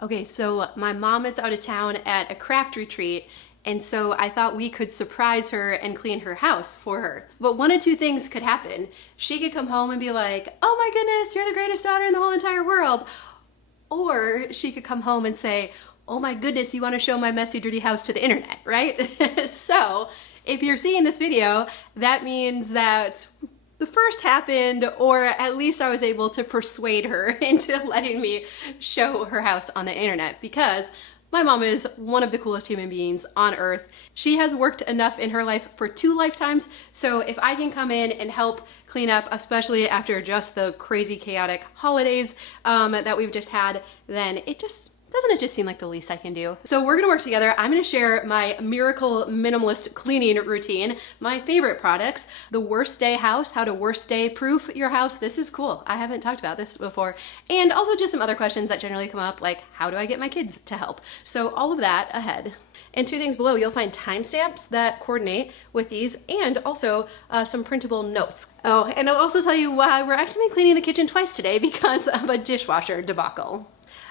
Okay, so my mom is out of town at a craft retreat, and so I thought we could surprise her and clean her house for her. But one of two things could happen. She could come home and be like, oh my goodness, you're the greatest daughter in the whole entire world. Or she could come home and say, oh my goodness, you want to show my messy, dirty house to the internet, right? So if you're seeing this video, that means that the first happened, or at least I was able to persuade her into letting me show her house on the internet, because my mom is one of the coolest human beings on earth. She has worked enough in her life for 2 lifetimes, so if I can come in and help clean up, especially after just the crazy chaotic holidays that we've just had, then doesn't it just seem like the least I can do? So we're gonna work together. I'm gonna share my miracle minimalist cleaning routine, my favorite products, the worst day house, how to worst day proof your house. This is cool. I haven't talked about this before. And also just some other questions that generally come up, like how do I get my kids to help? So all of that ahead. And 2 things below, you'll find timestamps that coordinate with these, and also some printable notes. Oh, and I'll also tell you why we're actually cleaning the kitchen twice today, because of a dishwasher debacle.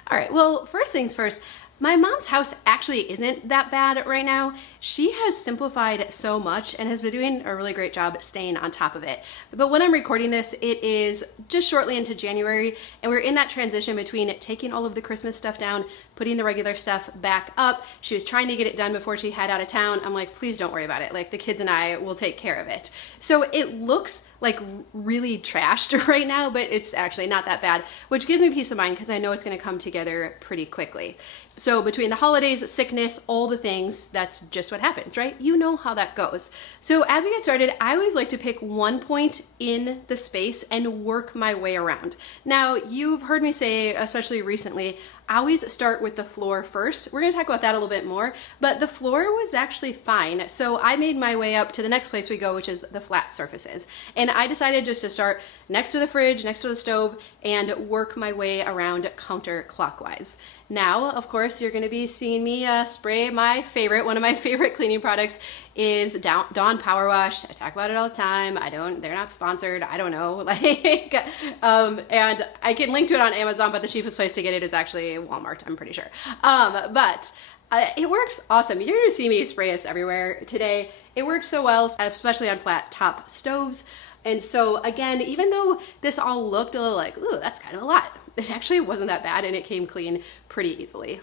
All right, well, first things first, my mom's house actually isn't that bad right now. She has simplified so much and has been doing a really great job staying on top of it. But when I'm recording this, it is just shortly into January, and we're in that transition between taking all of the Christmas stuff down, putting the regular stuff back up. She was trying to get it done before she head out of town. I'm like, please don't worry about it. Like, the kids and I will take care of it. So it looks like really trashed right now, but it's actually not that bad, which gives me peace of mind because I know it's gonna come together pretty quickly. So between the holidays, sickness, all the things, that's just what happens, right? You know how that goes. So as we get started, I always like to pick one point in the space and work my way around. Now, you've heard me say, especially recently, I always start with the floor first. We're gonna talk about that a little bit more, but the floor was actually fine. So I made my way up to the next place we go, which is the flat surfaces. And I decided just to start next to the fridge, next to the stove, and work my way around counterclockwise. Now, of course, you're gonna be seeing me spray my favorite, one of my favorite cleaning products is Dawn Power Wash. I talk about it all the time. They're not sponsored, I don't know. And I can link to it on Amazon, but the cheapest place to get it is actually Walmart, I'm pretty sure. It works awesome. You're gonna see me spray this everywhere today. It works so well, especially on flat top stoves. And so again, even though this all looked a little like, ooh, that's kind of a lot, it actually wasn't that bad and it came clean pretty easily.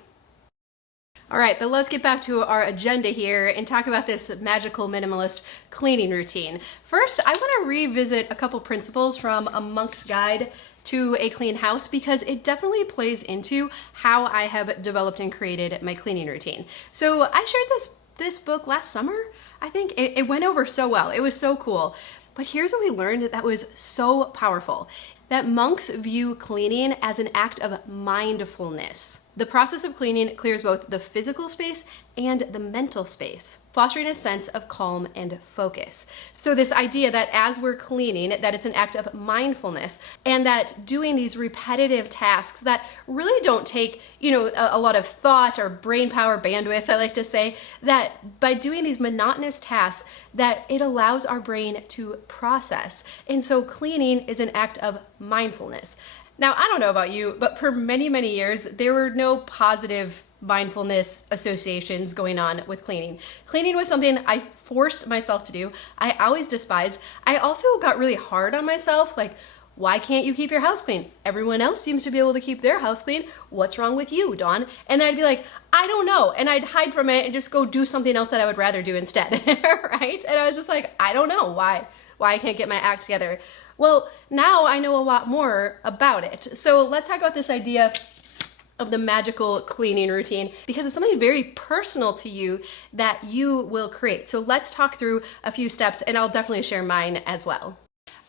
All right, but let's get back to our agenda here and talk about this magical minimalist cleaning routine. First, I wanna revisit a couple principles from A Monk's Guide to a Clean House, because it definitely plays into how I have developed and created my cleaning routine. So I shared this book last summer. I think it went over so well. It was so cool. But here's what we learned that was so powerful, that monks view cleaning as an act of mindfulness. The process of cleaning clears both the physical space and the mental space, fostering a sense of calm and focus. So this idea that as we're cleaning, that it's an act of mindfulness, and that doing these repetitive tasks that really don't take, a lot of thought or brain power, bandwidth, I like to say, that by doing these monotonous tasks, that it allows our brain to process. And so cleaning is an act of mindfulness. Now, I don't know about you, but for many, many years, there were no positive mindfulness associations going on with cleaning. Cleaning was something I forced myself to do. I always despised. I also got really hard on myself, like, why can't you keep your house clean? Everyone else seems to be able to keep their house clean. What's wrong with you, Dawn? And then I'd be like, I don't know. And I'd hide from it and just go do something else that I would rather do instead, right? And I was just like, I don't know why I can't get my act together. Well, now I know a lot more about it. So let's talk about this idea of the magical cleaning routine, because it's something very personal to you that you will create. So let's talk through a few steps, and I'll definitely share mine as well.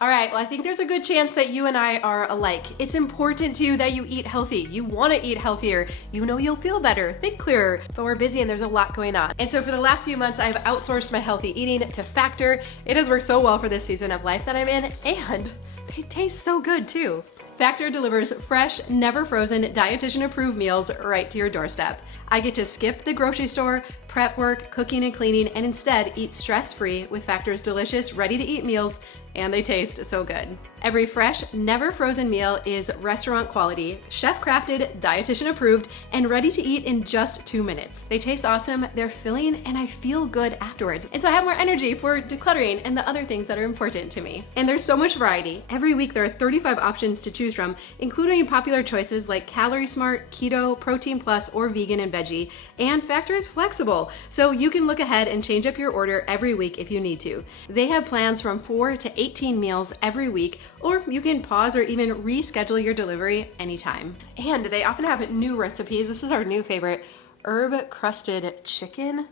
All right, well, I think there's a good chance that you and I are alike. It's important to you that you eat healthy. You want to eat healthier. You know you'll feel better, think clearer, but we're busy and there's a lot going on. And so for the last few months, I've outsourced my healthy eating to Factor. It has worked so well for this season of life that I'm in, and it tastes so good too. Factor delivers fresh, never frozen, dietitian approved meals right to your doorstep. I get to skip the grocery store, prep work, cooking and cleaning, and instead eat stress-free with Factor's delicious, ready to eat meals and they taste so good. Every fresh, never frozen meal is restaurant quality, chef crafted, dietitian approved, and ready to eat in just 2 minutes. They taste awesome, they're filling, and I feel good afterwards. And so I have more energy for decluttering and the other things that are important to me. And there's so much variety. Every week there are 35 options to choose from, including popular choices like Calorie Smart, Keto, Protein Plus, or Vegan and Veggie. And Factor is flexible, so you can look ahead and change up your order every week if you need to. They have plans from 4 to 18 meals every week, or you can pause or even reschedule your delivery anytime. And they often have new recipes. This is our new favorite, herb crusted chicken.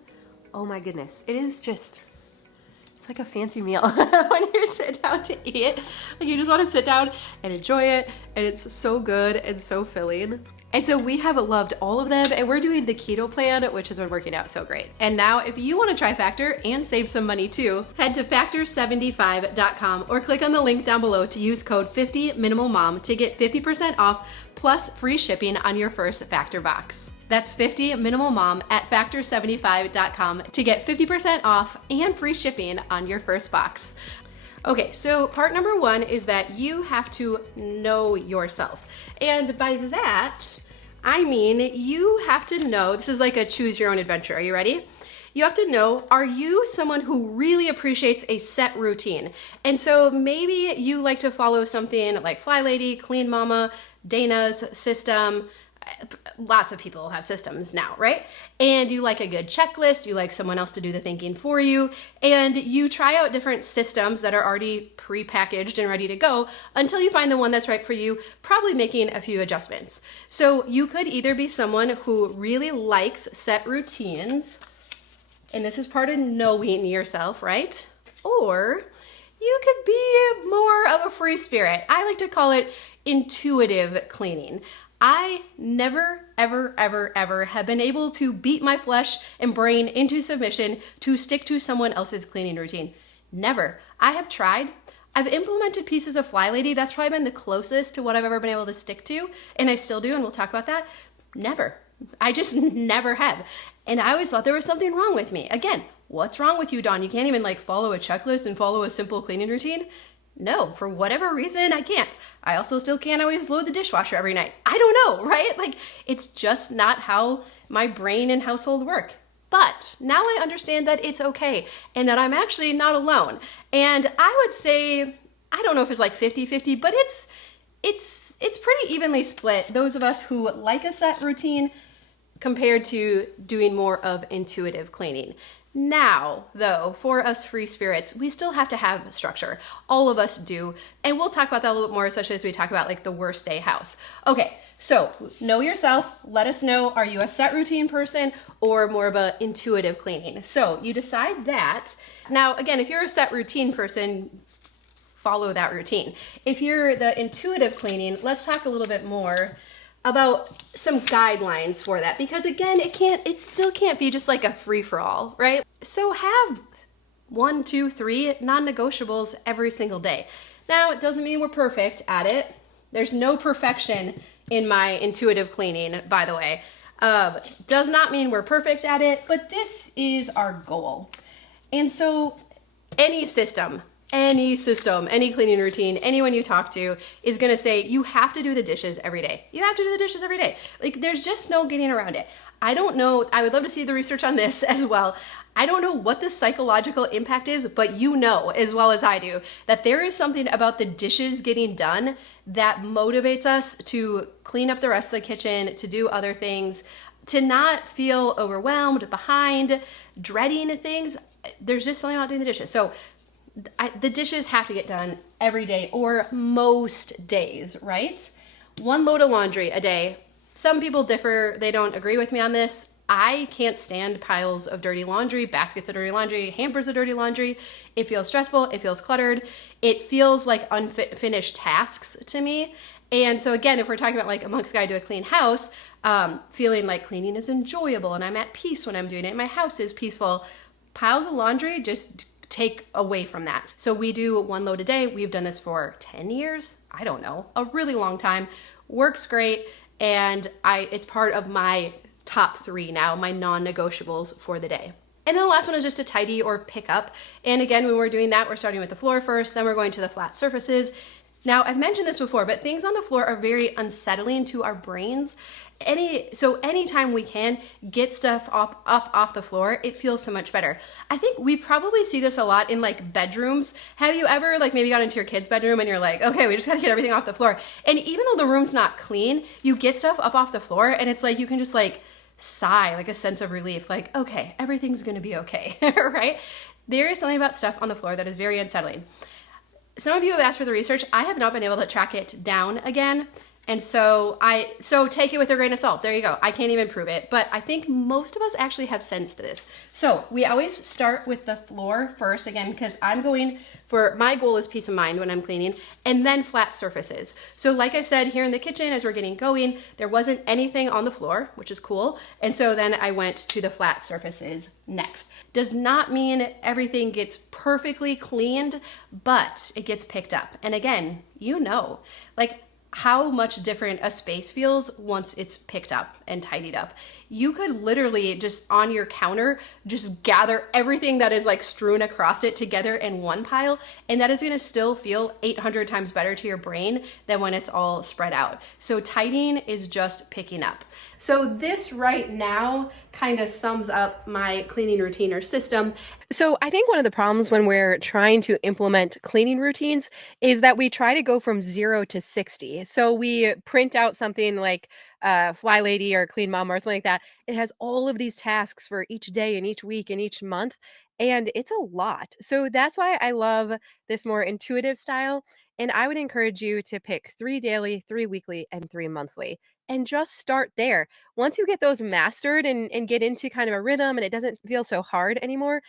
Oh my goodness, it is just, it's like a fancy meal when you sit down to eat it. Like you just want to sit down and enjoy it, and it's so good and so filling. And so we have loved all of them, and we're doing the keto plan, which has been working out so great. And now if you want to try Factor and save some money too, head to factor75.com or click on the link down below to use code 50MinimalMom to get 50% off plus free shipping on your first Factor box. That's 50MinimalMom at factor75.com to get 50% off and free shipping on your first box. Okay, so part number 1 is that you have to know yourself. And by that, I mean you have to know, this is like a choose your own adventure. Are you ready? You have to know, are you someone who really appreciates a set routine? And so maybe you like to follow something like Fly Lady, Clean Mama, Dana's system. Lots of people have systems now, right? And you like a good checklist, you like someone else to do the thinking for you, and you try out different systems that are already pre-packaged and ready to go until you find the one that's right for you, probably making a few adjustments. So you could either be someone who really likes set routines, and this is part of knowing yourself, right? Or you could be more of a free spirit. I like to call it intuitive cleaning. I never, ever, ever, ever have been able to beat my flesh and brain into submission to stick to someone else's cleaning routine. Never. I have tried. I've implemented pieces of Fly Lady. That's probably been the closest to what I've ever been able to stick to, and I still do, and we'll talk about that. Never. I just never have. And I always thought there was something wrong with me. Again, what's wrong with you, Dawn? You can't even like follow a checklist and follow a simple cleaning routine? No, for whatever reason, I can't. I also still can't always load the dishwasher every night. I don't know, right? Like, it's just not how my brain and household work. But now I understand that it's okay and that I'm actually not alone. And I would say, I don't know if it's like 50-50, but it's pretty evenly split. Those of us who like a set routine compared to doing more of intuitive cleaning. Now, though, for us free spirits, we still have to have structure. All of us do. And we'll talk about that a little bit more, especially as we talk about like the worst day house. Okay, so know yourself. Let us know, are you a set routine person or more of a intuitive cleaning? So you decide that. Now, again, if you're a set routine person, follow that routine. If you're the intuitive cleaning, let's talk a little bit more about some guidelines for that, because again, it still can't be just like a free-for-all, right? So have 1, 2, 3 non-negotiables every single day. Now, it doesn't mean we're perfect at it. There's no perfection in my intuitive cleaning, by the way. Does not mean we're perfect at it, but this is our goal. And so any system, any cleaning routine, anyone you talk to is gonna say, you have to do the dishes every day. You have to do the dishes every day. Like, there's just no getting around it. I don't know, I would love to see the research on this as well. I don't know what the psychological impact is, but you know as well as I do that there is something about the dishes getting done that motivates us to clean up the rest of the kitchen, to do other things, to not feel overwhelmed, behind, dreading things. There's just something about doing the dishes. So the dishes have to get done every day or most days, right? 1 load of laundry a day. Some people differ. They don't agree with me on this. I can't stand piles of dirty laundry, baskets of dirty laundry, hampers of dirty laundry. It feels stressful. It feels cluttered. It feels like unfinished tasks to me. And so again, if we're talking about like a monk's guide to a clean house, feeling like cleaning is enjoyable and I'm at peace when I'm doing it, my house is peaceful, piles of laundry just take away from that. So we do 1 load a day. We've done this for 10 years. I don't know, a really long time. Works great. And it's part of my top 3 now, my non-negotiables for the day. And then the last one is just to tidy or pick up. And again, when we're doing that, we're starting with the floor first, then we're going to the flat surfaces. Now, I've mentioned this before, but things on the floor are very unsettling to our brains. So anytime we can get stuff off the floor, it feels so much better. I think we probably see this a lot in like bedrooms. Have you ever like maybe got into your kid's bedroom and you're like, okay, we just gotta get everything off the floor. And even though the room's not clean, you get stuff up off the floor and it's like, you can just like sigh, like a sense of relief, like, okay, everything's gonna be okay, right? There is something about stuff on the floor that is very unsettling. Some of you have asked for the research. I have not been able to track it down again. And so take it with a grain of salt. There you go. I can't even prove it, but I think most of us actually have sensed this. So we always start with the floor first, again, because my goal is peace of mind when I'm cleaning, and then flat surfaces. So like I said, here in the kitchen, as we're getting going, there wasn't anything on the floor, which is cool. And so then I went to the flat surfaces next. Does not mean everything gets perfectly cleaned, but it gets picked up. And again, like how much different a space feels once it's picked up and tidied up. You could literally just on your counter, just gather everything that is like strewn across it together in one pile, and that is gonna still feel 800 times better to your brain than when it's all spread out. So tidying is just picking up. So this right now kind of sums up my cleaning routine or system. So I think one of the problems when we're trying to implement cleaning routines is that we try to go from 0 to 60. So we print out something like Fly Lady or Clean Mama or something like that. It has all of these tasks for each day and each week and each month, and it's a lot. So that's why I love this more intuitive style. And I would encourage you to pick 3 daily, 3 weekly, and 3 monthly. And just start there. Once you get those mastered and get into kind of a rhythm and it doesn't feel so hard anymore,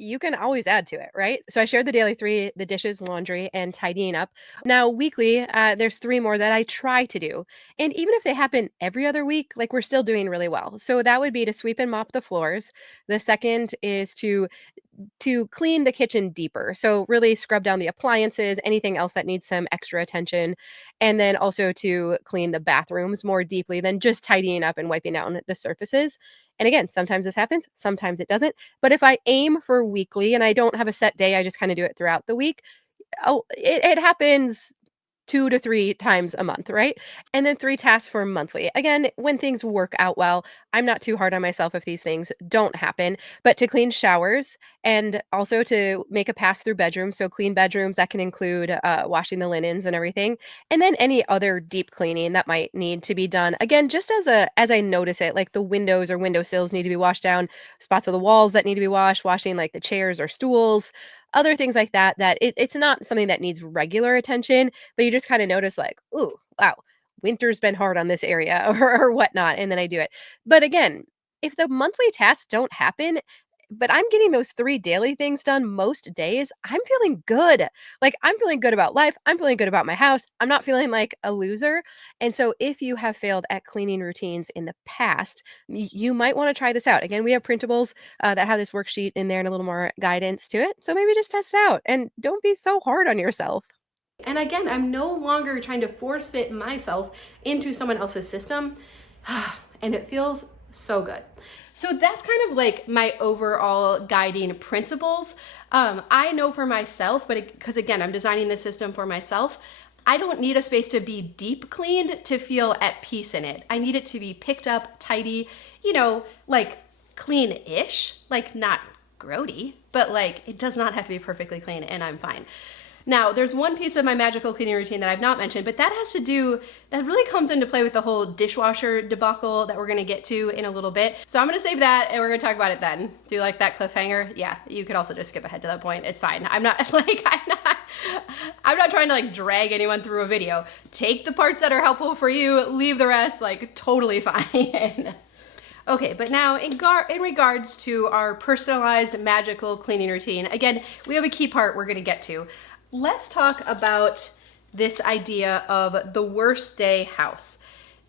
you can always add to it, right? So I shared the daily 3, the dishes, laundry, and tidying up. Now, weekly, there's 3 more that I try to do. And even if they happen every other week, like we're still doing really well. So that would be to sweep and mop the floors. The second is to clean the kitchen deeper. So really scrub down the appliances, anything else that needs some extra attention. And then also to clean the bathrooms more deeply than just tidying up and wiping down the surfaces. And again, sometimes this happens, sometimes it doesn't. But if I aim for weekly and I don't have a set day, I just kind of do it throughout the week. It happens 2 to 3 times a month, right? And then 3 tasks for monthly. Again, when things work out well, I'm not too hard on myself if these things don't happen, but to clean showers and also to make a pass through bedrooms. So clean bedrooms, that can include washing the linens and everything. And then any other deep cleaning that might need to be done. Again, just as I notice it, like the windows or windowsills need to be washed down, spots of the walls that need to be washed, washing like the chairs or stools, other things like that, it's not something that needs regular attention, but you just kind of notice like, ooh, wow, winter's been hard on this area or whatnot. And then I do it. But again, if the monthly tasks don't happen, but I'm getting those 3 daily things done most days, I'm feeling good. Like I'm feeling good about life. I'm feeling good about my house. I'm not feeling like a loser. And so if you have failed at cleaning routines in the past, you might want to try this out. Again, we have printables that have this worksheet in there and a little more guidance to it. So maybe just test it out and don't be so hard on yourself. And again, I'm no longer trying to force fit myself into someone else's system. And it feels so good. So that's kind of like my overall guiding principles. I know for myself, but because again, I'm designing this system for myself, I don't need a space to be deep cleaned to feel at peace in it. I need it to be picked up, tidy, like clean-ish, like not grody, but like it does not have to be perfectly clean and I'm fine. Now, there's one piece of my magical cleaning routine that I've not mentioned, but that really comes into play with the whole dishwasher debacle that we're gonna get to in a little bit. So I'm gonna save that and we're gonna talk about it then. Do you like that cliffhanger? Yeah, you could also just skip ahead to that point. It's fine. I'm not trying to like drag anyone through a video. Take the parts that are helpful for you, leave the rest, like totally fine. Okay, but now in regards to our personalized magical cleaning routine, again, we have a key part we're gonna get to. Let's talk about this idea of the worst day house.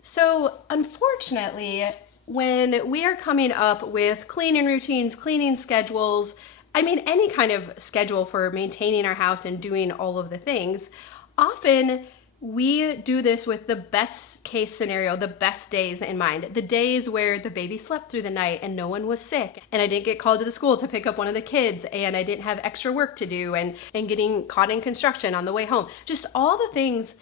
So unfortunately, when we are coming up with cleaning routines, cleaning schedules, I mean, any kind of schedule for maintaining our house and doing all of the things, often We do this with the best case scenario, the best days in mind. The days where the baby slept through the night and no one was sick, and I didn't get called to the school to pick up one of the kids, and I didn't have extra work to do, and getting caught in construction on the way home. Just all the things,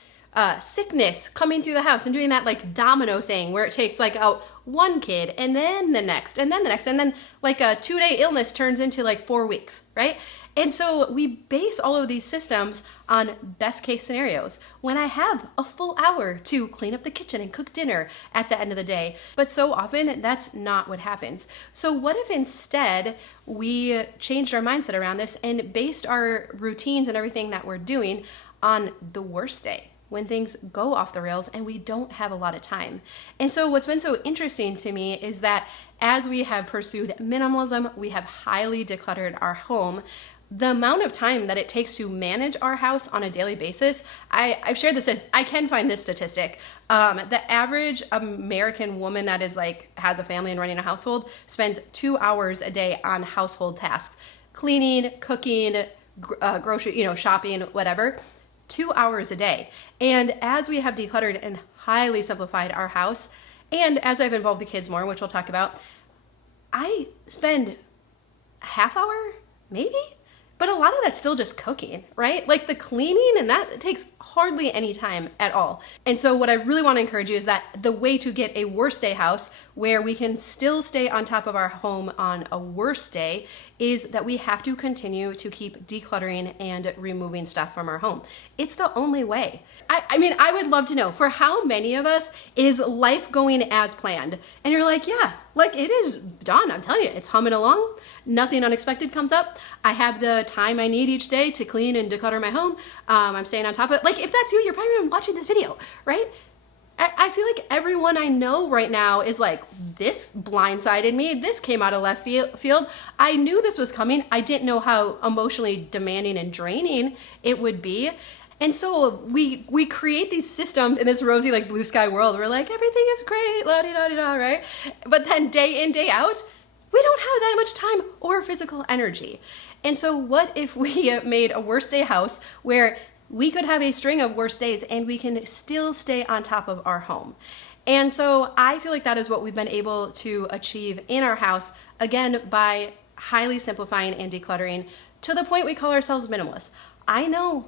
sickness coming through the house and doing that like domino thing where it takes like out one kid and then the next and then the next, and then like a 2-day illness turns into like 4 weeks, right? And so we base all of these systems on best case scenarios when I have a full hour to clean up the kitchen and cook dinner at the end of the day. But so often that's not what happens. So what if instead we changed our mindset around this and based our routines and everything that we're doing on the worst day, when things go off the rails and we don't have a lot of time. And so what's been so interesting to me is that as we have pursued minimalism, we have highly decluttered our home. The amount of time that it takes to manage our house on a daily basis, I've shared this, I can find this statistic. The average American woman that is like, has a family and running a household spends 2 hours a day on household tasks, cleaning, cooking, grocery, shopping, whatever. 2 hours a day. And as we have decluttered and highly simplified our house, and as I've involved the kids more, which we'll talk about, I spend a half hour, maybe? But a lot of that's still just cooking, right? Like the cleaning, and that takes hardly any time at all. And so what I really want to encourage you is that the way to get a worst day house where we can still stay on top of our home on a worst day is that we have to continue to keep decluttering and removing stuff from our home. It's the only way. I mean, I would love to know, for how many of us is life going as planned? And you're like, yeah, like it is done. I'm telling you, it's humming along. Nothing unexpected comes up. I have the time I need each day to clean and declutter my home. I'm staying on top of it. Like if that's you, you're probably even watching this video, right? I feel like everyone I know right now is like, this blindsided me. This came out of left field. I knew this was coming. I didn't know how emotionally demanding and draining it would be. And so we create these systems in this rosy, like blue sky world. We're like, everything is great, la-di-da-di-da, right? But then day in, day out, we don't have that much time or physical energy. And so what if we made a worst day house where we could have a string of worst days and we can still stay on top of our home? And so I feel like that is what we've been able to achieve in our house, again, by highly simplifying and decluttering to the point we call ourselves minimalists. I know,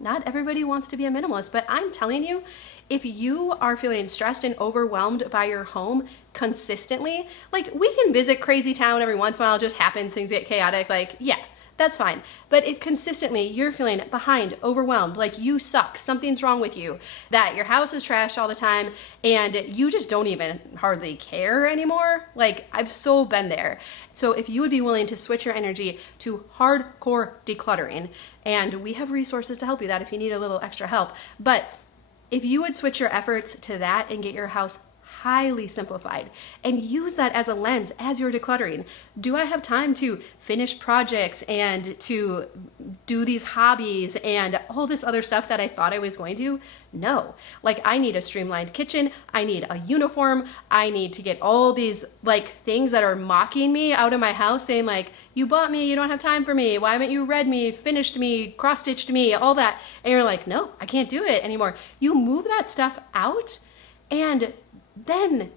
not everybody wants to be a minimalist, but I'm telling you, if you are feeling stressed and overwhelmed by your home consistently, like we can visit crazy town every once in a while, it just happens, things get chaotic, like yeah, that's fine. But if consistently you're feeling behind, overwhelmed, like you suck, something's wrong with you, that your house is trashed all the time and you just don't even hardly care anymore, like I've so been there. So if you would be willing to switch your energy to hardcore decluttering, and we have resources to help you that if you need a little extra help, but if you would switch your efforts to that and get your house highly simplified and use that as a lens as you're decluttering. Do I have time to finish projects and to do these hobbies and all this other stuff that I thought I was going to? No. Like I need a streamlined kitchen. I need a uniform. I need to get all these like things that are mocking me out of my house saying like, you bought me, you don't have time for me. Why haven't you read me, finished me, cross-stitched me, all that. And you're like, no, I can't do it anymore. You move that stuff out and then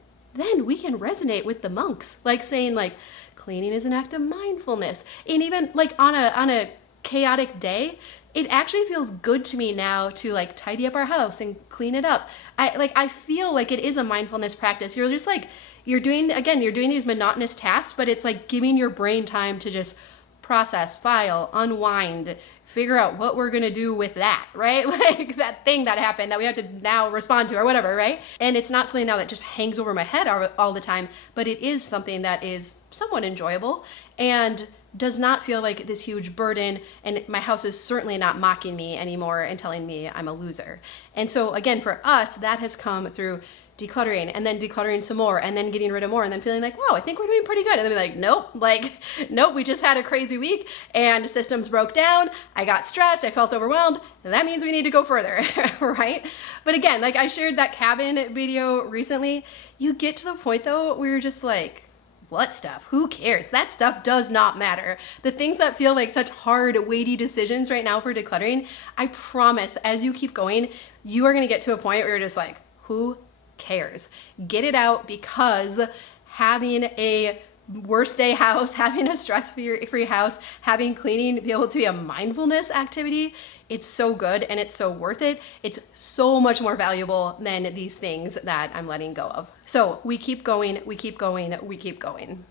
we can resonate with the monks, like saying like cleaning is an act of mindfulness. And even like on a chaotic day, it actually feels good to me now to like tidy up our house and clean it up. I feel like it is a mindfulness practice. You're just like, you're doing these monotonous tasks, but it's like giving your brain time to just process, file, unwind, figure out what we're gonna do with that, right? Like that thing that happened that we have to now respond to or whatever, right? And it's not something now that just hangs over my head all the time, but it is something that is somewhat enjoyable and does not feel like this huge burden, and my house is certainly not mocking me anymore and telling me I'm a loser. And so again, for us, that has come through decluttering and then decluttering some more and then getting rid of more and then feeling like, wow, I think we're doing pretty good. And then be like, nope, we just had a crazy week and systems broke down. I got stressed. I felt overwhelmed. And that means we need to go further, right? But again, like I shared that cabin video recently. You get to the point though where you're just like, What stuff? Who cares? That stuff does not matter. The things that feel like such hard, weighty decisions right now for decluttering, I promise as you keep going, you are gonna get to a point where you're just like, who cares? Get it out, because having a worst day house, having a stress-free house, having cleaning be able to be a mindfulness activity, it's so good and it's so worth it. It's so much more valuable than these things that I'm letting go of. So we keep going, we keep going, we keep going.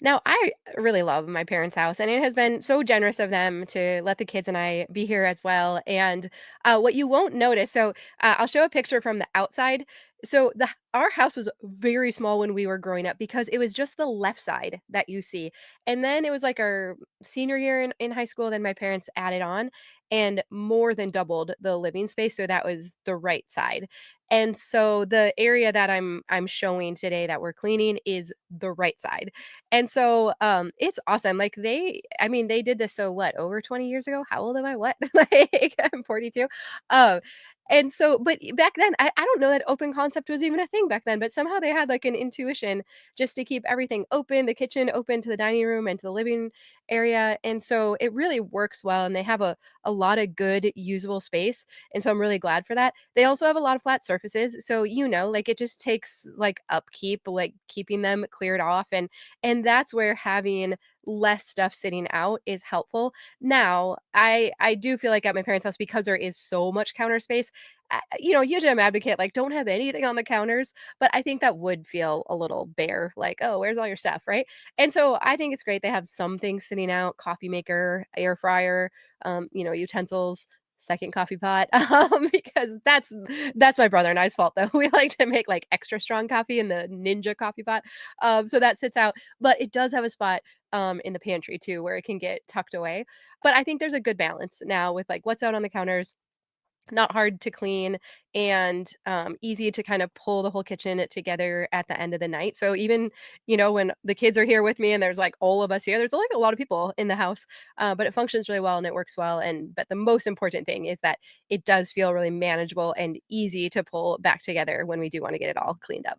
Now, I really love my parents' house, and it has been so generous of them to let the kids and I be here as well. And what you won't notice, so I'll show a picture from the outside. So our house was very small when we were growing up because it was just the left side that you see, and then it was like our senior year in high school. Then my parents added on and more than doubled the living space, so that was the right side. And so the area that I'm showing today that we're cleaning is the right side. And so, it's awesome. Like I mean, they did this so what, over 20 years ago? How old am I? What? Like I'm 42. Um, and so, but back then, I don't know that open concept was even a thing back then, but somehow they had like an intuition just to keep everything open, the kitchen open to the dining room and to the living area. And so it really works well. And they have a lot of good usable space. And so I'm really glad for that. They also have a lot of flat surfaces. So, like it just takes like upkeep, like keeping them cleared off. And that's where having less stuff sitting out is helpful. Now, I do feel like at my parents' house, because there is so much counter space, usually I'm advocate, like, don't have anything on the counters, but I think that would feel a little bare, like, "Oh, where's all your stuff?" Right? And so I think it's great they have some things sitting out, coffee maker, air fryer, utensils, second coffee pot, because that's my brother and I's fault, though. We like to make, like, extra strong coffee in the Ninja coffee pot, so that sits out, but it does have a spot, in the pantry too, where it can get tucked away. But I think there's a good balance now with, like, what's out on the counters, not hard to clean, and easy to kind of pull the whole kitchen together at the end of the night. So even, when the kids are here with me and there's like all of us here, there's like a lot of people in the house, but it functions really well and it works well. And but the most important thing is that it does feel really manageable and easy to pull back together when we do want to get it all cleaned up.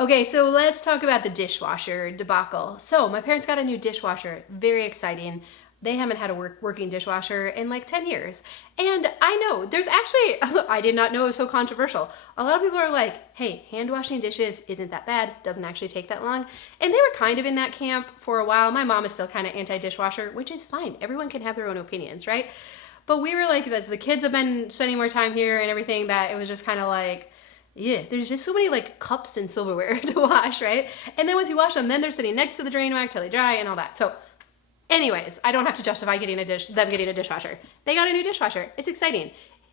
Okay, so let's talk about the dishwasher debacle. So my parents got a new dishwasher, very exciting. They haven't had a working dishwasher in like 10 years. And I know there's actually, I did not know it was so controversial. A lot of people are like, hey, hand washing dishes isn't that bad, doesn't actually take that long. And they were kind of in that camp for a while. My mom is still kind of anti-dishwasher, which is fine. Everyone can have their own opinions, right? But we were like, as the kids have been spending more time here and everything, that it was just kind of like, yeah, there's just so many like cups and silverware to wash, right? And then once you wash them, then they're sitting next to the drain rack till they dry and all that. So anyways, I don't have to justify them getting a dishwasher. They got a new dishwasher. It's exciting.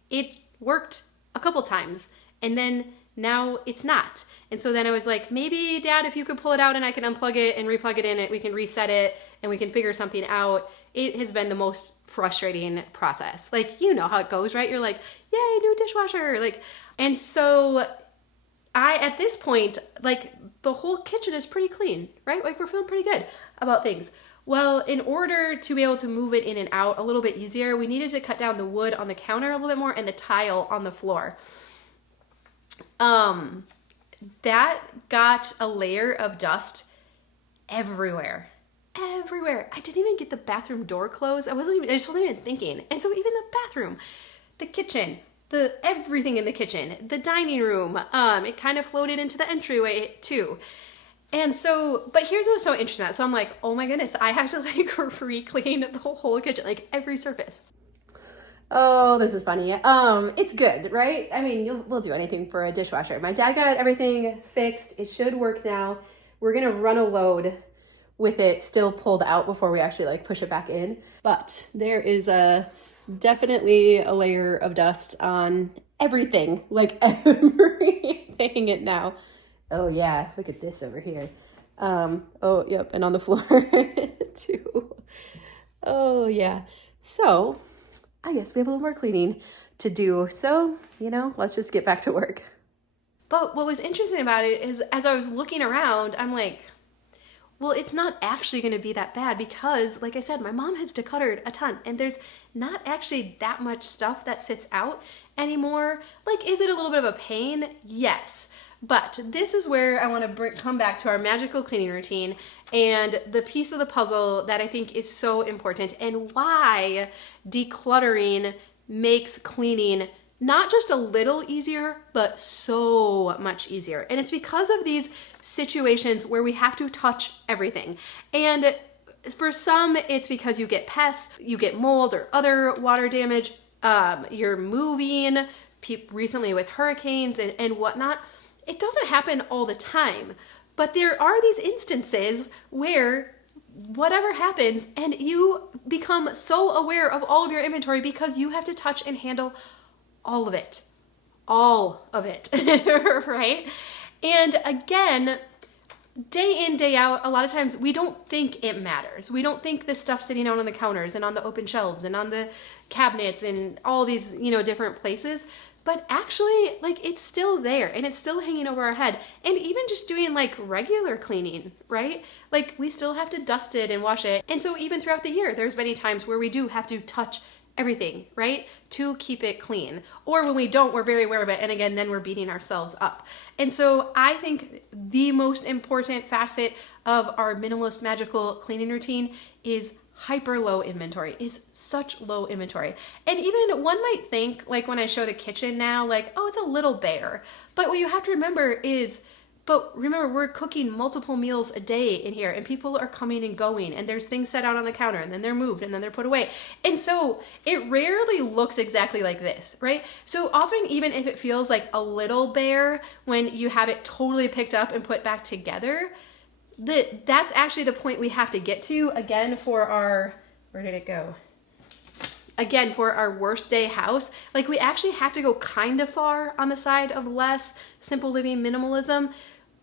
It worked a couple times and then now it's not. And so then I was like, maybe Dad, if you could pull it out and I can unplug it and replug it in it, we can reset it and we can figure something out. It has been the most frustrating process. Like, you know how it goes, right? You're like, yay, new dishwasher. Like, and so at this point, like the whole kitchen is pretty clean, right? Like we're feeling pretty good about things. Well, in order to be able to move it in and out a little bit easier, we needed to cut down the wood on the counter a little bit more and the tile on the floor. That got a layer of dust everywhere. Everywhere. I didn't even get the bathroom door closed. I just wasn't even thinking. And so even the bathroom, the kitchen, everything in the kitchen, the dining room, it kind of floated into the entryway too. And so, but here's what was so interesting about it. So I'm like, oh my goodness, I have to like re-clean the whole kitchen, like every surface. Oh, this is funny. It's good, right? I mean, we'll do anything for a dishwasher. My dad got everything fixed. It should work now. We're gonna run a load with it still pulled out before we actually like push it back in. But there is definitely a layer of dust on everything, like everything it now. Oh yeah, look at this over here. Oh, yep, and on the floor too. Oh yeah. So I guess we have a little more cleaning to do. So, let's just get back to work. But what was interesting about it is as I was looking around, I'm like, well, it's not actually going to be that bad because, like I said, my mom has decluttered a ton and there's not actually that much stuff that sits out anymore. Like, is it a little bit of a pain? Yes. But this is where I want to come back to our magical cleaning routine and the piece of the puzzle that I think is so important, and why decluttering makes cleaning not just a little easier, but so much easier. And it's because of these situations where we have to touch everything. And for some, it's because you get pests, you get mold or other water damage, you're moving, recently with hurricanes and whatnot. It doesn't happen all the time, but there are these instances where whatever happens and you become so aware of all of your inventory because you have to touch and handle all of it, right? And again, day in, day out, a lot of times we don't think it matters. We don't think this stuff sitting out on the counters and on the open shelves and on the cabinets and all these, different places. But actually, like, it's still there and it's still hanging over our head. And even just doing like regular cleaning, right? Like, we still have to dust it and wash it. And so even throughout the year, there's many times where we do have to touch everything, right? To keep it clean. Or when we don't, we're very aware of it. And again, then we're beating ourselves up. And so I think the most important facet of our minimalist magical cleaning routine is hyper low inventory, is such low inventory. And even one might think, like when I show the kitchen now, like, oh, it's a little bare. But what you have to remember is, we're cooking multiple meals a day in here and people are coming and going and there's things set out on the counter and then they're moved and then they're put away. And so it rarely looks exactly like this, right? So often, even if it feels like a little bare when you have it totally picked up and put back together, that's actually the point we have to get to again for our, where did it go? Again, for our worst day house, like we actually have to go kind of far on the side of less simple living minimalism,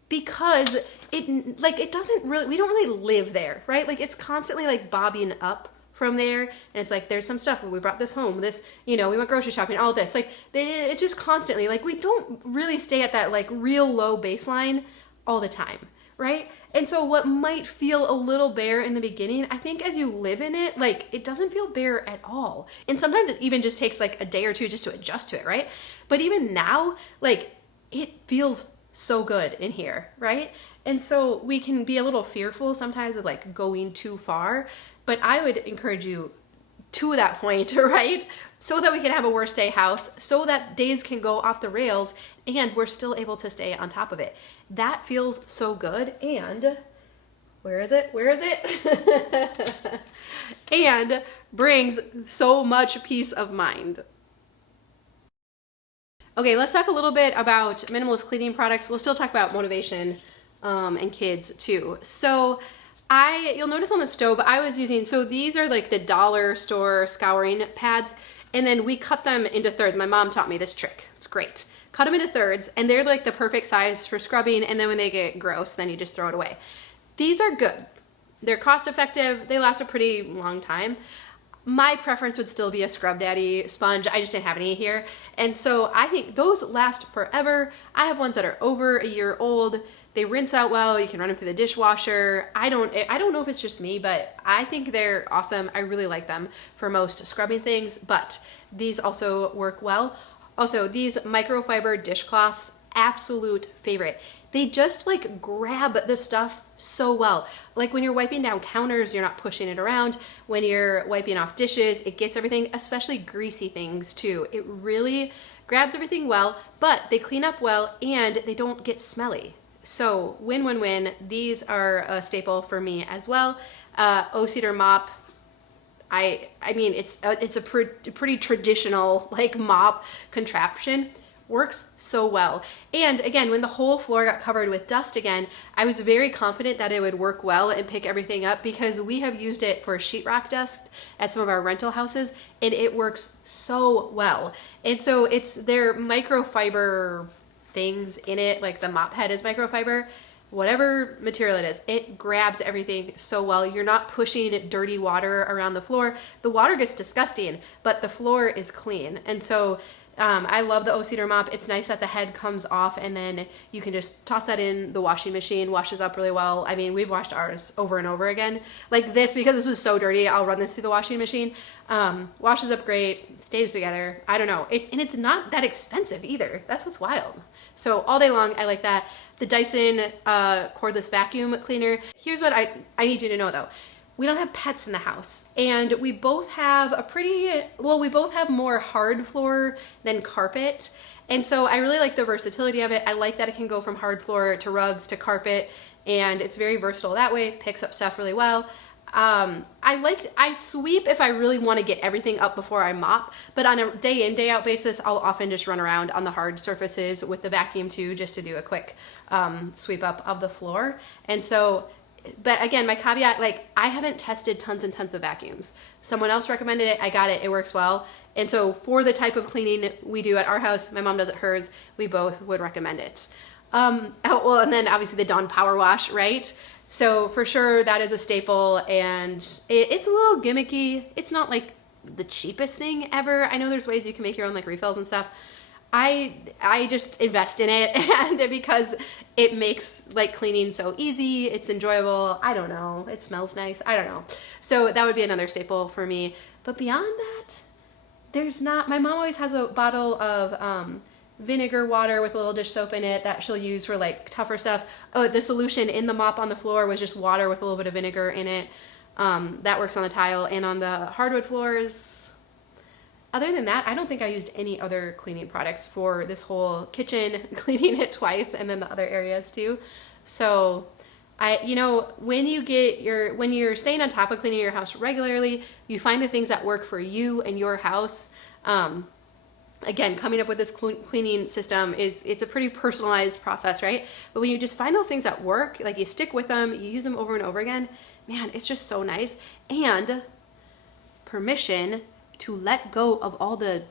because it doesn't really, we don't really live there, right? Like it's constantly like bobbing up from there. And it's like, there's some stuff, we brought this home, this, we went grocery shopping, all this, like it's just constantly, like we don't really stay at that like real low baseline all the time, right? And so what might feel a little bare in the beginning, I think as you live in it, like it doesn't feel bare at all. And sometimes it even just takes like a day or two just to adjust to it, right? But even now, like it feels so good in here, right? And so we can be a little fearful sometimes of like going too far, but I would encourage you to that point, right? So that we can have a worst day house, so that days can go off the rails and we're still able to stay on top of it. That feels so good. And where is it? And brings so much peace of mind. Okay, let's talk a little bit about minimalist cleaning products. We'll still talk about motivation and kids too. So you'll notice on the stove, I was using, so these are like the dollar store scouring pads, and then we cut them into thirds. My mom taught me this trick. It's great. Cut them into thirds, and they're like the perfect size for scrubbing, and then when they get gross, then you just throw it away. These are good. They're cost effective. They last a pretty long time. My preference would still be a Scrub Daddy sponge. I just didn't have any here. And so I think those last forever. I have ones that are over a year old. They rinse out well. You can run them through the dishwasher. I don't know if it's just me, but I think they're awesome. I really like them for most scrubbing things, but these also work well. Also, these microfiber dishcloths, absolute favorite. They just like grab the stuff so well. Like when you're wiping down counters, you're not pushing it around. When you're wiping off dishes, it gets everything, especially greasy things too. It really grabs everything well, but they clean up well and they don't get smelly. So win, win, win. These are a staple for me as well. O-Cedar mop. I mean, it's a pretty traditional like mop contraption. Works so well. And again, when the whole floor got covered with dust again, I was very confident that it would work well and pick everything up, because we have used it for sheetrock dust at some of our rental houses and it works so well. And so it's their microfiber things in it, like the mop head is microfiber, whatever material it is, it grabs everything so well. You're not pushing dirty water around the floor. The water gets disgusting, but the floor is clean. And so I love the O-Cedar mop. It's nice that the head comes off and then you can just toss that in the washing machine, washes up really well. I mean, we've washed ours over and over again. Like this, because this was so dirty, I'll run this through the washing machine. Washes up great, stays together. I don't know. And it's not that expensive either. That's what's wild. So all day long, I like that. The Dyson cordless vacuum cleaner. Here's what I need you to know though. We don't have pets in the house, and we both have we both have more hard floor than carpet. And so I really like the versatility of it. I like that it can go from hard floor to rugs to carpet, and it's very versatile that way, picks up stuff really well. I sweep if I really want to get everything up before I mop, but on a day in, day out basis, I'll often just run around on the hard surfaces with the vacuum too, just to do a quick sweep up of the floor. And so, but again, my caveat, like I haven't tested tons and tons of vacuums. Someone else recommended it, I got it, it works well. And so for the type of cleaning we do at our house, my mom does it hers, we both would recommend it. And then obviously the Dawn Power Wash, right? So for sure that is a staple, and it's a little gimmicky. It's not like the cheapest thing ever. I know there's ways you can make your own like refills and stuff. I just invest in it, and because it makes like cleaning so easy, it's enjoyable. I don't know, it smells nice. I don't know. So that would be another staple for me. But beyond that, there's not. My mom always has a bottle of vinegar water with a little dish soap in it that she'll use for like tougher stuff. Oh, the solution in the mop on the floor was just water with a little bit of vinegar in it. That works on the tile and on the hardwood floors. Other than that, I don't think I used any other cleaning products for this whole kitchen, cleaning it twice, and then the other areas too. So when you're staying on top of cleaning your house regularly, you find the things that work for you and your house. Again, coming up with this cleaning system it's a pretty personalized process, right? But when you just find those things that work, like you stick with them, you use them over and over again, man, it's just so nice. And permission to let go of all the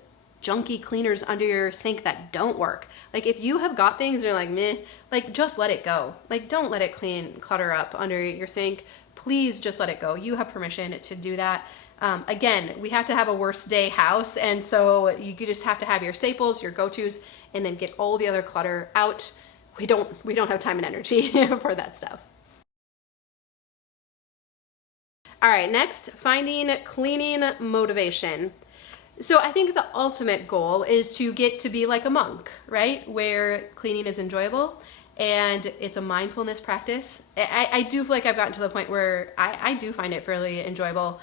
junky cleaners under your sink that don't work. Like if you have got things and you're like, meh, like just let it go. Like don't let it clutter up under your sink. Please just let it go. You have permission to do that. Again, we have to have a worst day house, and so you just have to have your staples, your go-tos, and then get all the other clutter out. We don't have time and energy for that stuff. All right, next, finding cleaning motivation. So I think the ultimate goal is to get to be like a monk, right? Where cleaning is enjoyable and it's a mindfulness practice. I do feel like I've gotten to the point where I do find it fairly enjoyable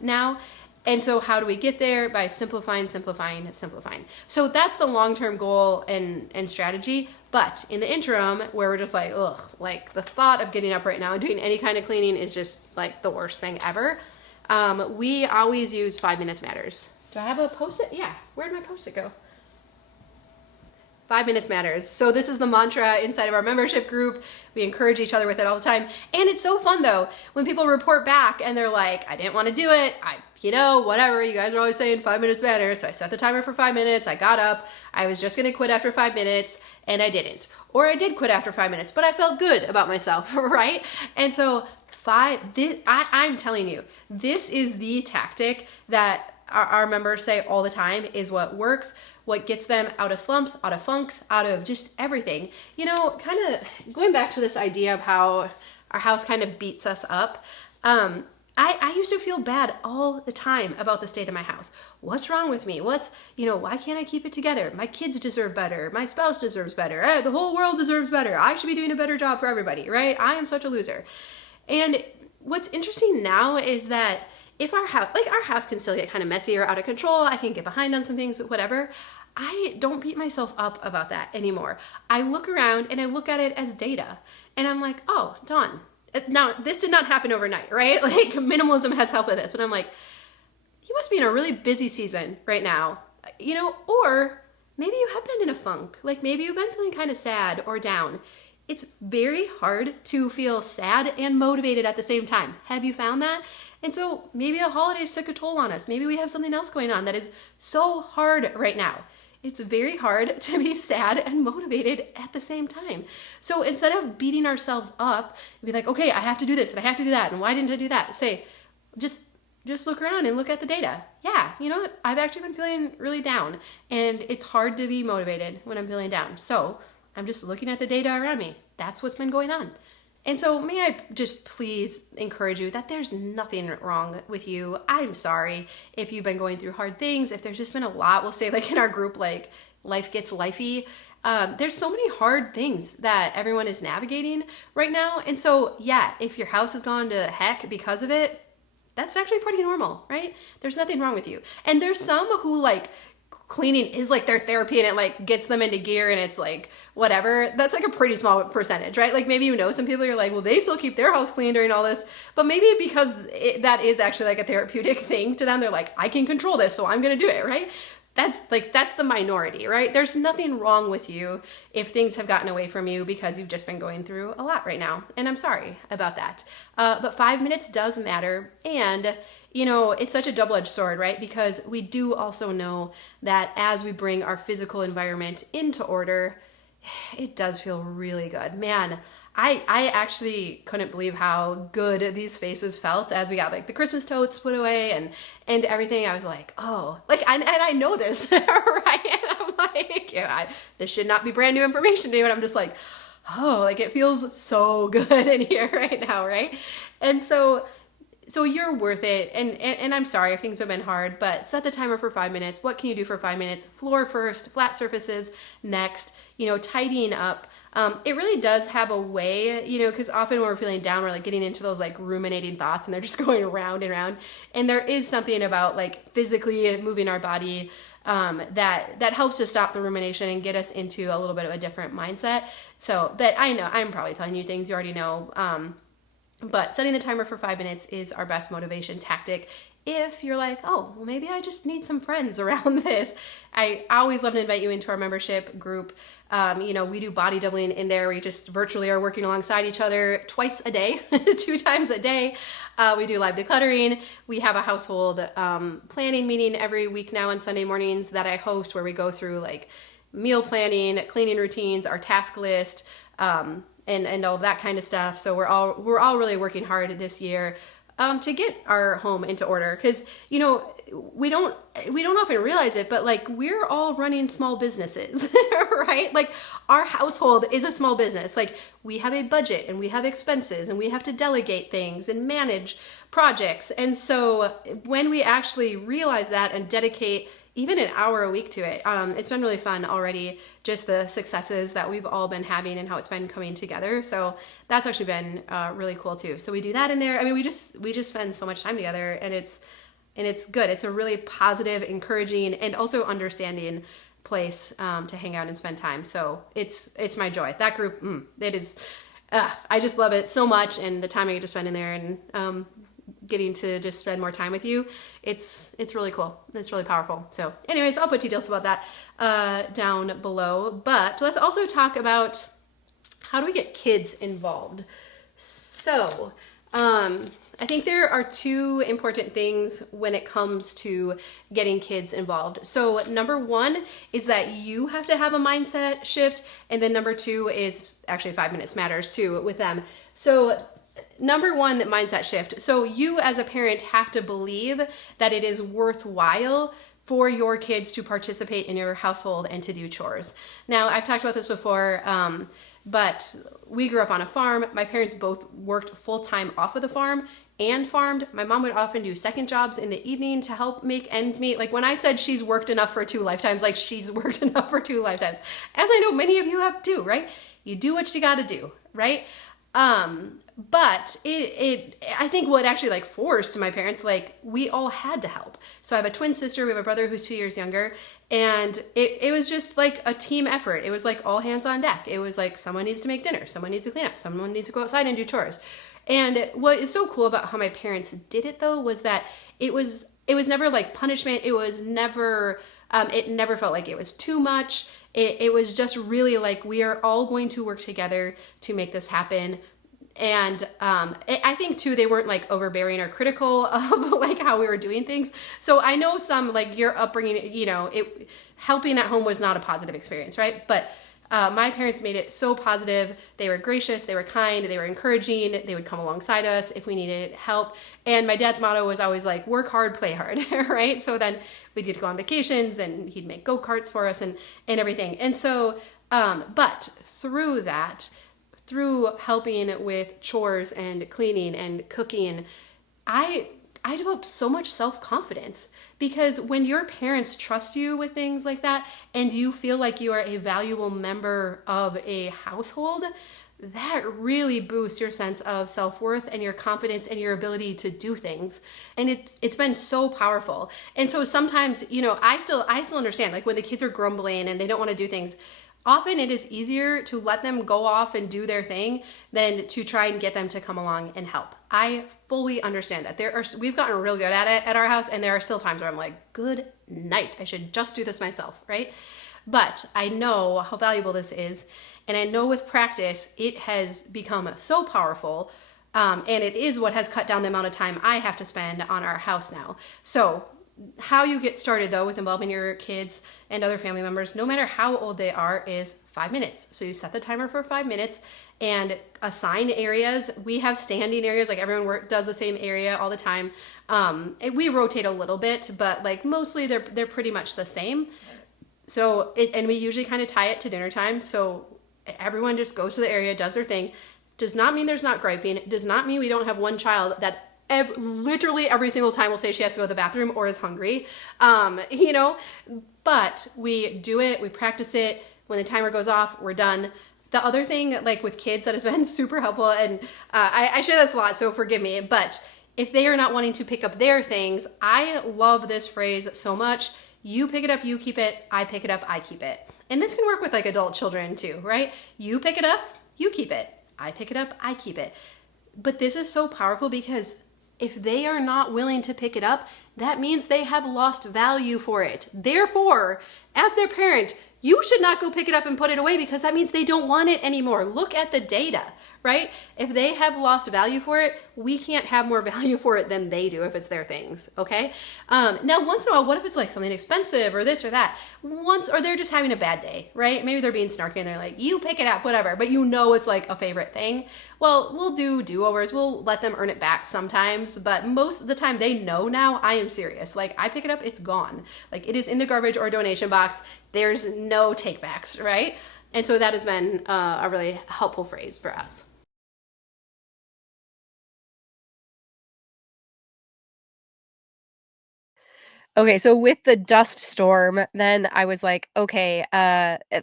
now. And so how do we get there? By simplifying. So that's the long-term goal and strategy. But in the interim, where we're just like, ugh, like the thought of getting up right now and doing any kind of cleaning is just like the worst thing ever. We always use 5 minutes matters. Do I have a Post-it? Yeah, where'd my Post-it go? 5 minutes matters. So this is the mantra inside of our membership group. We encourage each other with it all the time. And it's so fun though, when people report back and they're like, I didn't want to do it. Whatever, you guys are always saying 5 minutes matters. So I set the timer for 5 minutes. I got up. I was just going to quit after 5 minutes and I didn't. Or I did quit after 5 minutes, but I felt good about myself, right? And so I'm telling you, this is the tactic that our members say all the time is what works, what gets them out of slumps, out of funks, out of just everything. Kind of going back to this idea of how our house kind of beats us up. I used to feel bad all the time about the state of my house. What's wrong with me? Why can't I keep it together? My kids deserve better. My spouse deserves better. The whole world deserves better. I should be doing a better job for everybody, right? I am such a loser. And what's interesting now is that if our house can still get kind of messy or out of control, I can get behind on some things, whatever. I don't beat myself up about that anymore. I look around and I look at it as data and I'm like, oh, Dawn. Now, this did not happen overnight, right? Like minimalism has helped with this, but I'm like, you must be in a really busy season right now, or maybe you have been in a funk. Like maybe you've been feeling kind of sad or down. It's very hard to feel sad and motivated at the same time. Have you found that? And so maybe the holidays took a toll on us. Maybe we have something else going on that is so hard right now. It's very hard to be sad and motivated at the same time. So instead of beating ourselves up and be like, okay, I have to do this and I have to do that, and why didn't I do that? Say, just look around and look at the data. Yeah, you know what? I've actually been feeling really down, and it's hard to be motivated when I'm feeling down. So I'm just looking at the data around me. That's what's been going on. And so may I just please encourage you that there's nothing wrong with you. I'm sorry if you've been going through hard things, if there's just been a lot, we'll say like in our group, like life gets lifey. There's so many hard things that everyone is navigating right now. And so, yeah, if your house has gone to heck because of it, that's actually pretty normal, right? There's nothing wrong with you. And there's some who like cleaning is like their therapy and it like gets them into gear and it's like whatever. That's like a pretty small percentage, right? Like maybe you know some people, you're like, well, they still keep their house clean during all this. But maybe because that is actually like a therapeutic thing to them, they're like, I can control this, so I'm gonna do it, right? That's the minority, right? There's nothing wrong with you if things have gotten away from you because you've just been going through a lot right now. And I'm sorry about that. But 5 minutes does matter. And, you know, it's such a double-edged sword, right? Because we do also know that as we bring our physical environment into order, it does feel really good. Man, I actually couldn't believe how good these spaces felt as we got like the Christmas totes put away and everything. I was like, oh, like, and I know this, right? And I'm like, yeah, this should not be brand new information to me, but I'm just like, oh, like it feels so good in here right now, right? And so you're worth it. And I'm sorry if things have been hard, but set the timer for 5 minutes. What can you do for 5 minutes? Floor first, flat surfaces next, you know, tidying up. It really does have a way, you know, because often when we're feeling down, we're like getting into those like ruminating thoughts and they're just going around and around. And there is something about like physically moving our body that helps to stop the rumination and get us into a little bit of a different mindset. So, but I know I'm probably telling you things you already know. But setting the timer for 5 minutes is our best motivation tactic. If you're like, oh, well, maybe I just need some friends around this. I always love to invite you into our membership group. You know, we do body doubling in there. We just virtually are working alongside each other twice a day, 2 times a day. We do live decluttering. We have a household planning meeting every week now on Sunday mornings that I host where we go through like meal planning, cleaning routines, our task list, and all that kind of stuff. So we're all really working hard this year to get our home into order, because you know we don't often realize it, but like we're all running small businesses, right? Like our household is a small business. Like we have a budget and we have expenses and we have to delegate things and manage projects. And so when we actually realize that and dedicate even an hour a week to it, it's been really fun already, just the successes that we've all been having and how it's been coming together. So that's actually been really cool too. So we do that in there. I mean, we just spend so much time together, and it's good. It's a really positive, encouraging, and also understanding place to hang out and spend time. So it's my joy. That group, it is. I just love it so much, and the time I get to spend in there and getting to just spend more time with you, it's really cool. It's really powerful. So anyways, I'll put details about that down below. But let's also talk about how do we get kids involved. So I think there are 2 important things when it comes to getting kids involved. So number 1 is that you have to have a mindset shift, and then number 2 is actually 5 minutes matters too with them. So number 1, mindset shift. So you as a parent have to believe that it is worthwhile for your kids to participate in your household and to do chores. Now, I've talked about this before, but we grew up on a farm. My parents both worked full-time off of the farm and farmed. My mom would often do second jobs in the evening to help make ends meet. Like when I said she's worked enough for 2 lifetimes, like she's worked enough for 2 lifetimes. As I know many of you have too, right? You do what you gotta do, right? But I think what actually like forced my parents, like we all had to help. So I have a twin sister, we have a brother who's 2 years younger, and it was just like a team effort. It was like all hands on deck. It was like someone needs to make dinner, someone needs to clean up, someone needs to go outside and do chores. And what is so cool about how my parents did it though was that it was never like punishment. It was never, it never felt like it was too much. It was just really like we are all going to work together to make this happen. And I think too, they weren't like overbearing or critical of like how we were doing things. So I know some like your upbringing, you know, helping at home was not a positive experience, right? But my parents made it so positive. They were gracious, they were kind, they were encouraging. They would come alongside us if we needed help. And my dad's motto was always like, work hard, play hard, right? So then we'd get to go on vacations and he'd make go-karts for us and everything. And so, but through that, through helping with chores and cleaning and cooking, I I developed so much self confidence because when your parents trust you with things like that and you feel like you are a valuable member of a household, that really boosts your sense of self-worth and your confidence and your ability to do things. And it's been so powerful. And so sometimes, I still understand, like when the kids are grumbling and they don't want to do things, often it is easier to let them go off and do their thing than to try and get them to come along and help. I fully understand that. We've gotten real good at it at our house, and there are still times where I'm like, good night, I should just do this myself, right? But I know how valuable this is, and I know with practice it has become so powerful, and it is what has cut down the amount of time I have to spend on our house now. So how you get started though with involving your kids and other family members, no matter how old they are, is 5 minutes. So you set the timer for 5 minutes and assign areas. We have standing areas, like everyone does the same area all the time. And we rotate a little bit, but like mostly they're pretty much the same. So and we usually kind of tie it to dinner time. So everyone just goes to the area, does their thing. Does not mean there's not griping. It does not mean we don't have one child that literally every single time will say she has to go to the bathroom or is hungry. But we do it, we practice it. When the timer goes off, we're done. The other thing, like with kids, that has been super helpful, and I share this a lot, so forgive me, but if they are not wanting to pick up their things, I love this phrase so much. You pick it up, you keep it. I pick it up, I keep it. And this can work with like adult children too, right? You pick it up, you keep it. I pick it up, I keep it. But this is so powerful because if they are not willing to pick it up, that means they have lost value for it. Therefore, as their parent, you should not go pick it up and put it away because that means they don't want it anymore. Look at the data, right? If they have lost value for it, we can't have more value for it than they do if it's their things, okay? Now, once in a while, what if it's like something expensive or this or that? Or they're just having a bad day, right? Maybe they're being snarky and they're like, you pick it up, whatever, but it's like a favorite thing. Well, we'll do do-overs. We'll let them earn it back sometimes, but most of the time they know now I am serious. Like, I pick it up, it's gone. Like, it is in the garbage or donation box. There's no takebacks, right? And so that has been a really helpful phrase for us. Okay, so with the dust storm, then I was like, okay,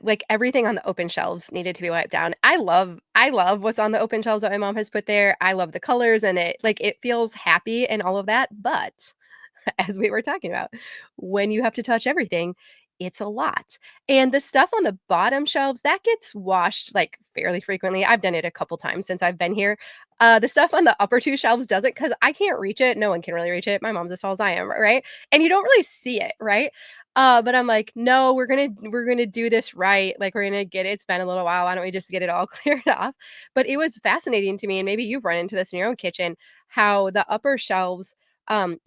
like everything on the open shelves needed to be wiped down. I love what's on the open shelves that my mom has put there. I love the colors and it feels happy and all of that, but as we were talking about, when you have to touch everything, it's a lot. And the stuff on the bottom shelves, that gets washed like fairly frequently. I've done it a couple times since I've been here. The stuff on the upper two shelves doesn't because I can't reach it. No one can really reach it. My mom's as tall as I am, right? And you don't really see it, right? But I'm like, no, we're gonna do this right. Like we're gonna get it. It's been a little while. Why don't we just get it all cleared off? But it was fascinating to me, and maybe you've run into this in your own kitchen, how the upper shelves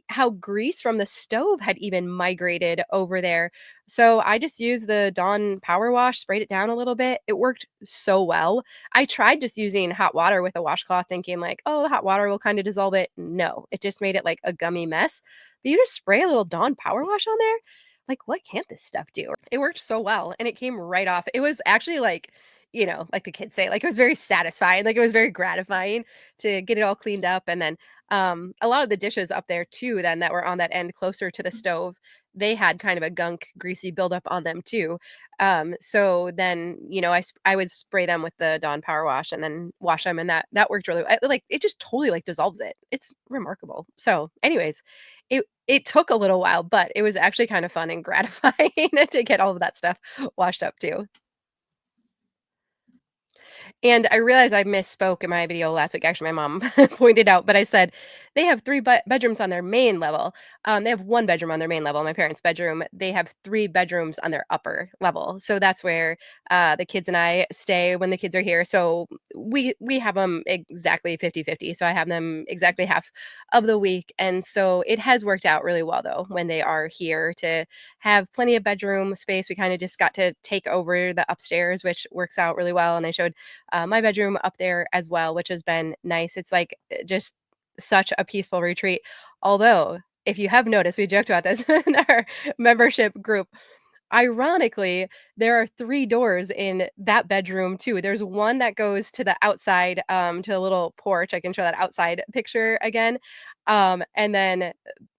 how grease from the stove had even migrated over there. So I just used the Dawn power wash, sprayed it down a little bit. It worked so well. I tried just using hot water with a washcloth, thinking like, oh, the hot water will kind of dissolve it. No, it just made it like a gummy mess. But you just spray a little Dawn power wash on there. Like, what can't this stuff do? It worked so well and it came right off. It was actually like, like the kids say, like it was very satisfying. Like it was very gratifying to get it all cleaned up. And then a lot of the dishes up there too, then that were on that end closer to the stove, they had kind of a gunk, greasy buildup on them too. So then, I would spray them with the Dawn power wash and then wash them, and that worked really well. Like it just totally like dissolves it. It's remarkable. So, anyways, it took a little while, but it was actually kind of fun and gratifying to get all of that stuff washed up too. And I realized I misspoke in my video last week. Actually, my mom pointed out, but I said they have three bedrooms on their main level. They have one bedroom on their main level, my parents' bedroom. They have three bedrooms on their upper level. So that's where the kids and I stay when the kids are here. So we have them exactly 50-50. So I have them exactly half of the week. And so it has worked out really well, though, when they are here to have plenty of bedroom space. We kind of just got to take over the upstairs, which works out really well. And I showed my bedroom up there as well, which has been nice. It's like just such a peaceful retreat. Although, if you have noticed, we joked about this in our membership group. Ironically, there are 3 doors in that bedroom too. There's one that goes to the outside, to a little porch. I can show that outside picture again. And then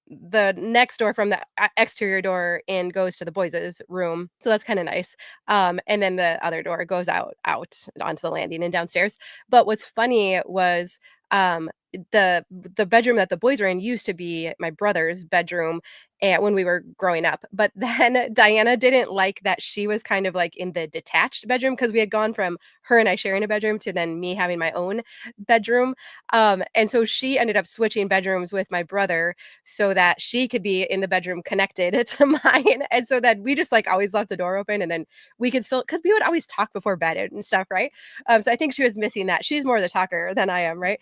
the next door from the exterior door in goes to the boys' room, so that's kinda nice. And then the other door goes out onto the landing and downstairs. But what's funny was, um, the bedroom that the boys were in used to be my brother's bedroom, when we were growing up, but then Diana didn't like that she was kind of, like, in the detached bedroom because we had gone from her and I sharing a bedroom to then me having my own bedroom, and so she ended up switching bedrooms with my brother so that she could be in the bedroom connected to mine, and so that we just, like, always left the door open, and then we could still because we would always talk before bed and stuff, right? So I think she was missing that. She's more the talker than I am, right?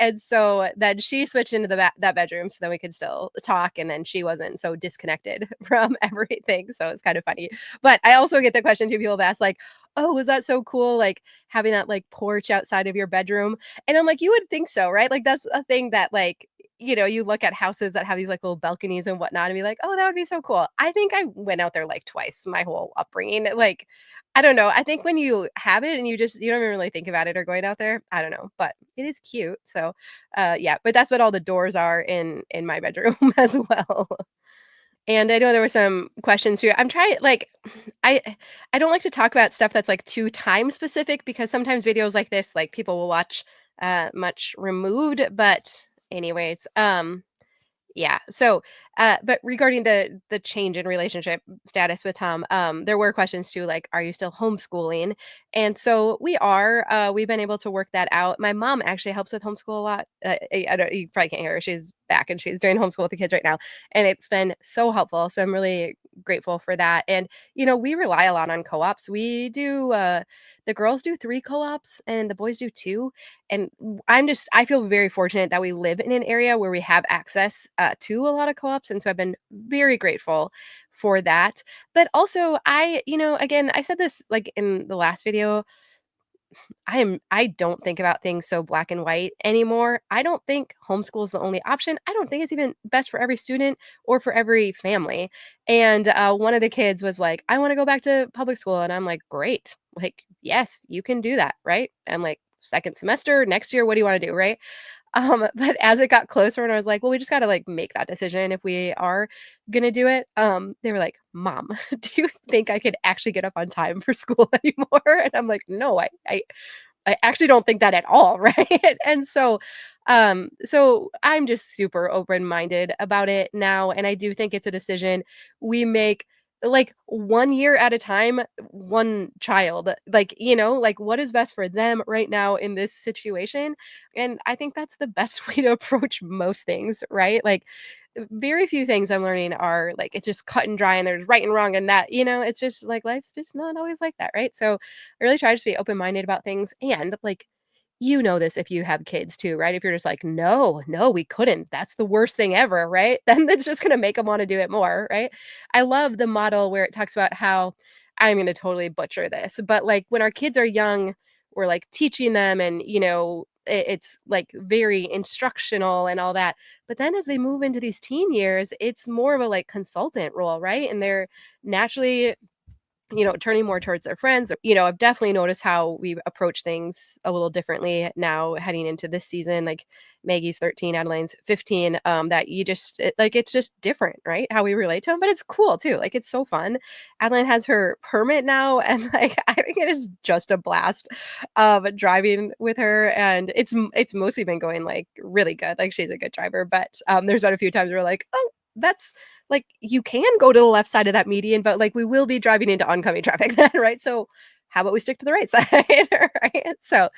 And so then she switched into that bedroom so then we could still talk, and then she wasn't so disconnected from everything, so it's kind of funny. But I also get the question too, people have asked, like, "Oh, was that so cool, like, having that, like, porch outside of your bedroom?" And I'm like, "You would think so, right?" Like, that's a thing that, like, you look at houses that have these, like, little balconies and whatnot and be like, "Oh, that would be so cool." I think I went out there, like, twice my whole upbringing, like, I don't know, I think when you have it and you don't even really think about it or going out there, I don't know, but it is cute, so, yeah, but that's what all the doors are in my bedroom as well. And I know there were some questions here. I'm trying like, I I don't like to talk about stuff that's, like, too time specific because sometimes videos like this, like, people will watch, much removed, but anyways, yeah. So, but regarding the change in relationship status with Tom, there were questions too, like, are you still homeschooling? And so we are. We've been able to work that out. My mom actually helps with homeschool a lot. I don't. You probably can't hear her. She's back and she's doing homeschool with the kids right now, and it's been so helpful. So I'm really grateful for that. And we rely a lot on co-ops. We do. The girls do 3 co-ops and the boys do 2, and I feel very fortunate that we live in an area where we have access, to a lot of co-ops, and so I've been very grateful for that. But also, again, I said this, like, in the last video, I don't think about things so black and white anymore. I don't think homeschool is the only option. I don't think it's even best for every student or for every family. And one of the kids was like, "I want to go back to public school," and I'm like, "Great! Like, yes, you can do that, right?" I'm like, "Second semester next year. What do you want to do, right?" But as it got closer and I was like, "Well, we just gotta, like, make that decision if we are gonna do it," they were like, "Mom, do you think I could actually get up on time for school anymore?" And I'm like, "No, I actually don't think that at all, right?" And so I'm just super open-minded about it now, and I do think it's a decision we make, like, 1 year at a time, 1 child, like, like, what is best for them right now in this situation? And I think that's the best way to approach most things, right? Like, very few things I'm learning are, like, it's just cut and dry and there's right and wrong and that, it's just, like, life's just not always like that, right? So, I really try to just be open-minded about things and, like, this if you have kids too, right? If you're just like, "No, no, we couldn't. That's the worst thing ever," right? Then that's just gonna make them 'em wanna do it more, right? I love the model where it talks about how I'm gonna totally butcher this, but, like, when our kids are young, we're, like, teaching them and, it's, like, very instructional and all that, but then as they move into these teen years, it's more of a, like, consultant role, right? And they're naturally turning more towards their friends. I've definitely noticed how we approach things a little differently now heading into this season. Like Maggie's 13, Adeline's 15. That it's just different, right? How we relate to them, but it's cool too. Like it's so fun. Adeline has her permit now, and like I think it is just a blast driving with her, and it's mostly been going like really good. Like she's a good driver, but there's been a few times where we're like, oh, that's like, you can go to the left side of that median, but, like, we will be driving into oncoming traffic then, right? So, how about we stick to the right side, right? So,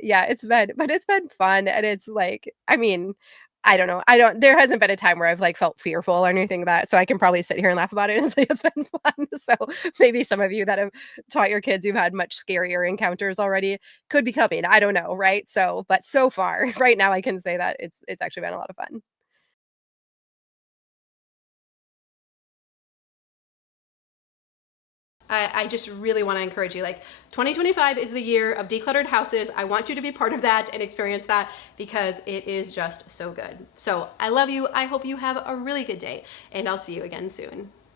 yeah, it's been fun, and it's like, I mean, I don't know. I don't there hasn't been a time where I've, like, felt fearful or anything like that, so I can probably sit here and laugh about it and say it's been fun. So, maybe some of you that have taught your kids who've had much scarier encounters already could be coming. I don't know, right? So, but so far, right now, I can say that it's actually been a lot of fun. I just really want to encourage you. Like, 2025 is the year of decluttered houses. I want you to be part of that and experience that because it is just so good. So I love you. I hope you have a really good day, and I'll see you again soon.